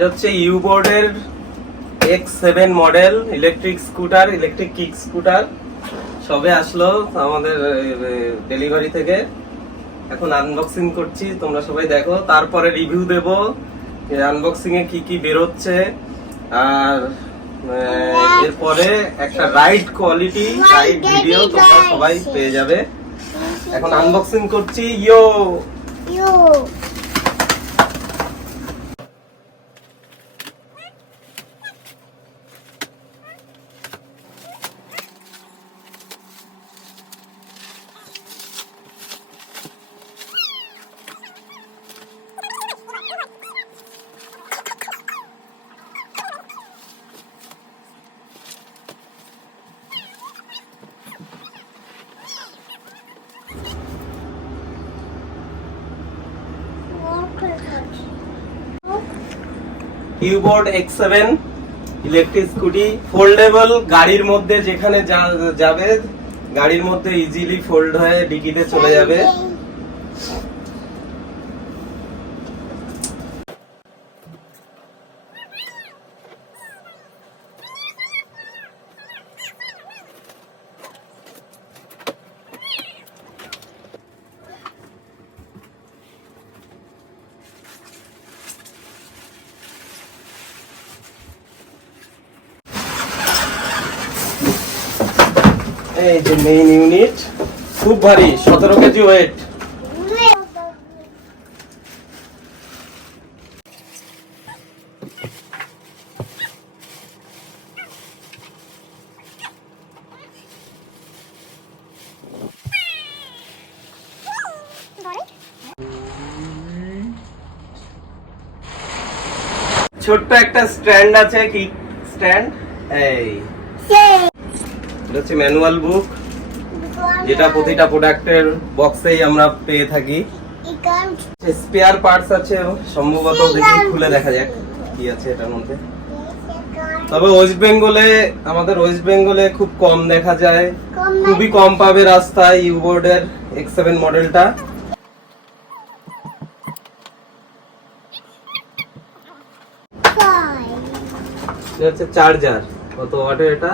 এটা হচ্ছে ইউবোর্ডের X7 model electric scooter, electric kick scooter. সবে আসলো আমাদের ডেলিভারি থেকে। এখন আনবক্সিং করছি, তোমরা সবাই দেখো, তারপরে রিভিউ দেব আনবক্সিং এ কি কি বের হচ্ছে, আর এরপরে একটা রাইড কোয়ালিটি রাইড ভিডিও তোমরা সবাই পেয়ে যাবে। এখন আনবক্সিং করছি। ইয়ো ইয়ো ইউবোর্ড X7 ইলেকট্রিক স্কুটি, ফোল্ডেবল, গাড়ির মধ্যে যেখানে যাবে গাড়ির মধ্যে ইজিলি ফোল্ড হয়ে ডিকিতে চলে যাবে। এই যে মেইন ইউনিট, খুব ভারী, 17 কেজি ওয়েট। ছোট্ট একটা স্ট্যান্ড আছে, কিক স্ট্যান্ড। এই এটা হচ্ছে ম্যানুয়াল বুক, যেটা প্রতিটা প্রোডাক্টের বক্সেই আমরা পেয়ে থাকি। স্পেয়ার পার্টস আছে সম্ভবত, দেখি খুলে দেখা যাক কি আছে এটার মধ্যে। তবে আমাদের ওয়েস্ট বেঙ্গলে খুব কম দেখা যায়, খুবই কম পাবে রাস্তায় ইউবোর্ডের X7 মডেলটা। এটা হচ্ছে চার্জার, কত ওয়াটের এটা?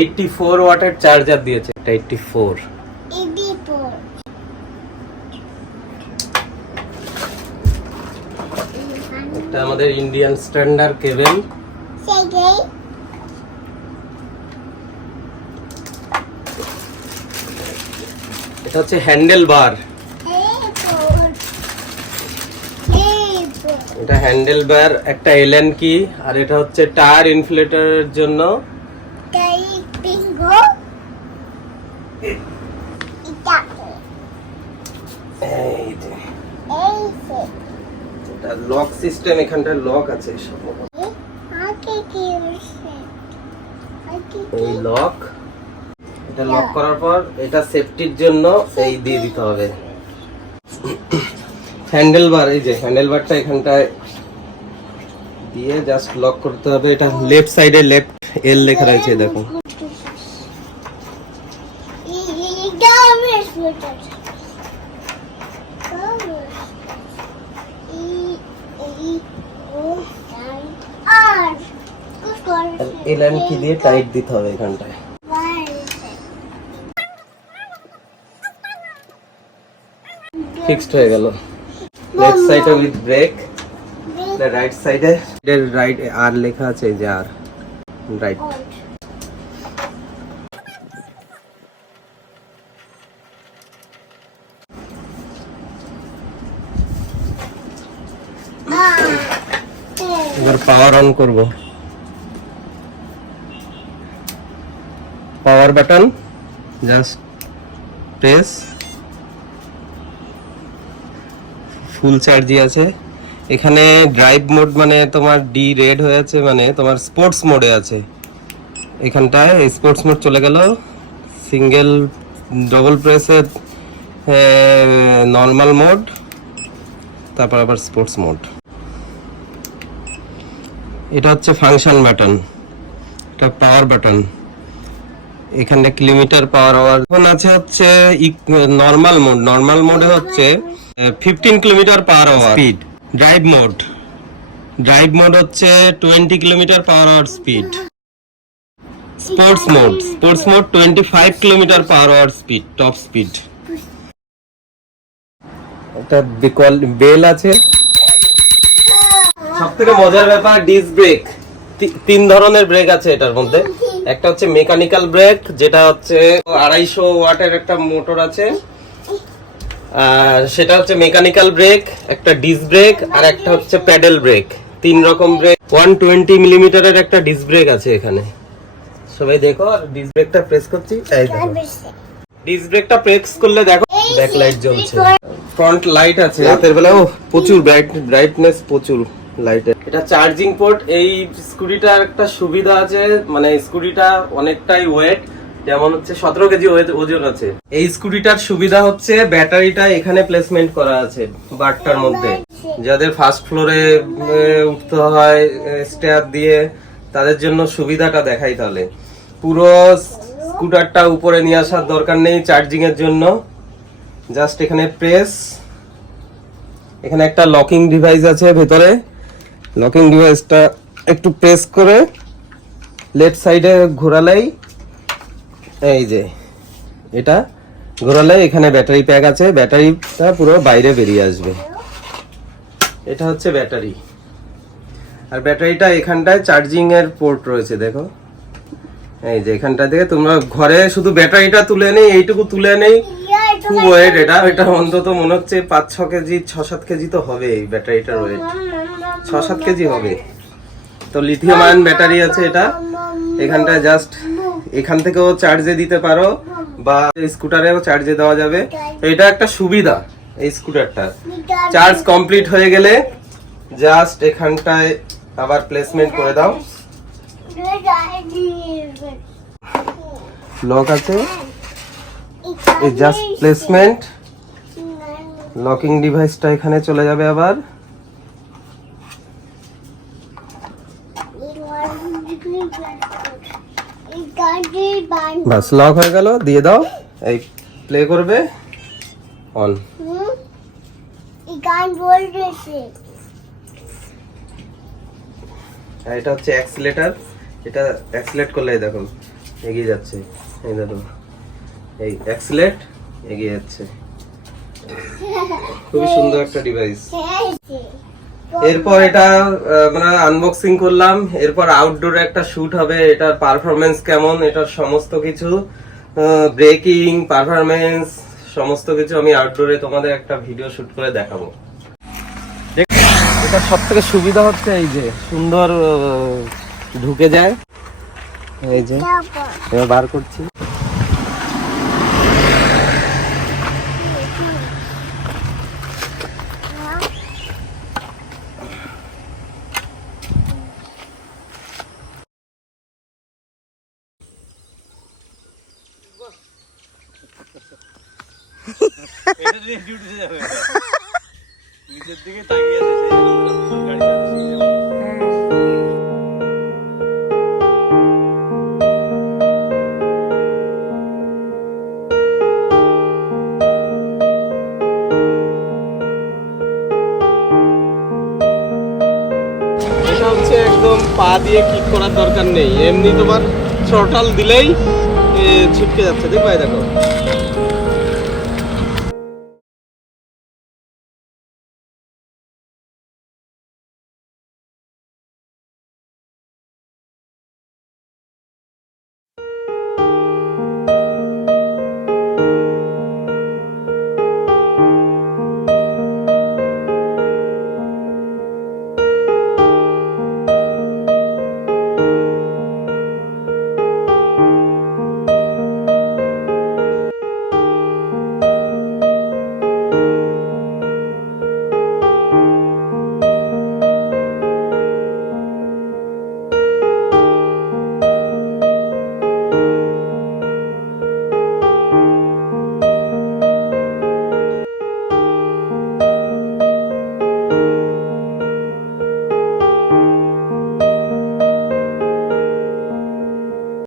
84 ওয়াটের চার্জার দিয়েছে, এটা 84। এটা আমাদের ইন্ডিয়ান স্ট্যান্ডার্ড কেবল। এটা হচ্ছে হ্যান্ডেল বার, এটা হ্যান্ডেল বার, একটা এলএন কি, আর এটা হচ্ছে টায়ার ইনফ্লেটরের জন্য। লক সিস্টেম, এখানটা লক আছে, এই লক। এটা লক করার পর এটা সেফটির জন্য এই দিয়ে দিতে হবে। হ্যান্ডেল বার, এই যে হ্যান্ডেল বারটা এখানটায় দিয়ে জাস্ট লক করতে হবে। এটা লেফট সাইডে লেফট এল লেখা রয়েছে, দেখো। এলএন কি দিয়ে টাইট দিতে হবে এখানটায়। ফিক্সড হয়ে গেল। লেফট সাইডে উইথ ব্রেক, রাইট সাইডে রাইট আর লেখা আছে, এই যে আর রাইট। এবার পাওয়ার অন করব। পাওয়ার বাটন জাস্ট প্রেস, ফুল চার্জই আছে। এখানে ড্রাইভ মোড মানে তোমার ডি রেড হয়ে আছে, মানে তোমার স্পোর্টস মোডে আছে। এখানটায় স্পোর্টস মোড চলে গেল। সিঙ্গেল ডবল প্রেসে নর্মাল মোড, তারপর আবার স্পোর্টস মোড। এটা হচ্ছে ফাংশন বাটন, এটা পাওয়ার বাটন। এখানে কিলোমিটার পাওয়ার আওয়ার। এখন আছে হচ্ছে নর্মাল মোড। নর্মাল মোডে হচ্ছে 15 kilometre per hour speed. Drive mode, drive mode হচ্ছে 20 kilometre per hour speed. Sports mode 25 kilometre per hour speed, top speed. একটা বেল আছে। সবথেকে মজার ব্যাপার ডিস্ক ব্রেক। তিন ধরনের ব্রেক আছে এটার মধ্যে। একটা হচ্ছে মেকানিক্যাল ব্রেক, যেটা হচ্ছে 250 ওয়াটের একটা মোটর আছে, আর সেটা হচ্ছে মেকানিক্যাল ব্রেক। একটা ডিস্ক ব্রেক আর একটা হচ্ছে প্যাডেল ব্রেক। তিন রকম ব্রেক। 120 মিলিমিটারের একটা ডিস্ক ব্রেক আছে এখানে। সবাই দেখো, আর ডিস্ক ব্রেকটা প্রেস করছি। এই দেখো, ডিস্ক ব্রেকটা প্রেস করলে দেখো ব্যাক লাইট জ্বলছে। ফ্রন্ট লাইট আছে রাতের বেলা। ও প্রচুর ব্রাইটনেস, প্রচুর লাইটের। এটা চার্জিং পোর্ট। এই স্কুটিটার একটা সুবিধা আছে, মানে স্কুটিটা অনেকটাই ওয়েট, যেমন হচ্ছে 17 কেজি ওজন আছে। এই স্কুটিটার সুবিধা হচ্ছে ব্যাটারিটা এখানে প্লেসমেন্ট করা আছে বারটার মধ্যে। যাদের ফার্স্ট ফ্লোরে উঠতে হয় স্টেয়ার দিয়ে, তাদের জন্য সুবিধাটা দেখাই। তাহলে পুরো স্কুটারটা উপরে নিয়ে আসার দরকার নেই চার্জিং এর জন্য। জাস্ট এখানে প্রেস, এখানে একটা লকিং ডিভাইস আছে ভেতরে। লকিং ডিভাইসটা একটু প্রেস করে লেফট সাইডে ঘোরালেই, এই যে এটা ঘোরালে এখানে ব্যাটারি প্যাক আছে, ব্যাটারিটা পুরো বাইরে বেরিয়ে আসবে। এটা হচ্ছে ব্যাটারি, আর ব্যাটারিটা এখানটায় চার্জিং এর পোর্ট রয়েছে। দেখো এই যে এখানটা থেকে তোমরা ঘরে শুধু ব্যাটারিটা তুলে নেই, এইটুকু তুলে নেই। খুব ওয়েট এটা অন্তত মনে হচ্ছে 5-6 কেজি, 6-7 কেজি তো হবে এই ব্যাটারিটার ওয়েট। 6-7 কেজি হবে। তো লিথিয়াম আয়ন ব্যাটারি আছে এটা। এখানটায় জাস্ট এখান থেকেও চার্জে দিতে পারো, বা স্কুটারেও চার্জে দেওয়া যাবে। এটা একটা সুবিধা এই স্কুটারটা। চার্জ কমপ্লিট হয়ে গেলে জাস্ট এখানটায় আবার প্লেসমেন্ট করে দাও। লক আছে, এই জাস্ট প্লেসমেন্ট। লকিং ডিভাইসটা এখানে চলে যাবে আবার। বাস লক হয়ে গেল, দিয়ে দাও। এই প্লে করবে, অন। এটা হচ্ছে অ্যাক্সিলেটর। এটা অ্যাক্সিলেট করলে দেখো এগিয়ে যাচ্ছে। এই দেখো, এই অ্যাক্সিলেট এগিয়ে যাচ্ছে। খুবই সুন্দর একটা ডিভাইস। এরপর এটা মানে আনবক্সিং করলাম। এরপর আউটডোরে একটা শুট হবে। এটার পারফরমেন্স কেমন, এটার সমস্ত কিছু ব্রেকিং, পারফরমেন্স সমস্ত কিছু আমি আউটডোরে তোমাদের একটা ভিডিও শুট করে দেখাবো। এটা সবথেকে সুবিধা হচ্ছে এই যে সুন্দর ঢুকে যায়। এই যে এবার বার করছি। এটা দিয়ে ডিউটিতে যাবে। নিচের দিকে তাকিয়ে আছে, সেই গাড়ি চালাচ্ছে। এটা হচ্ছে একদম পা দিয়ে কিক করার দরকার নেই, এমনি তোমার থ্রটল দিলেই ছিটকে যাচ্ছে। দেখো, দেখো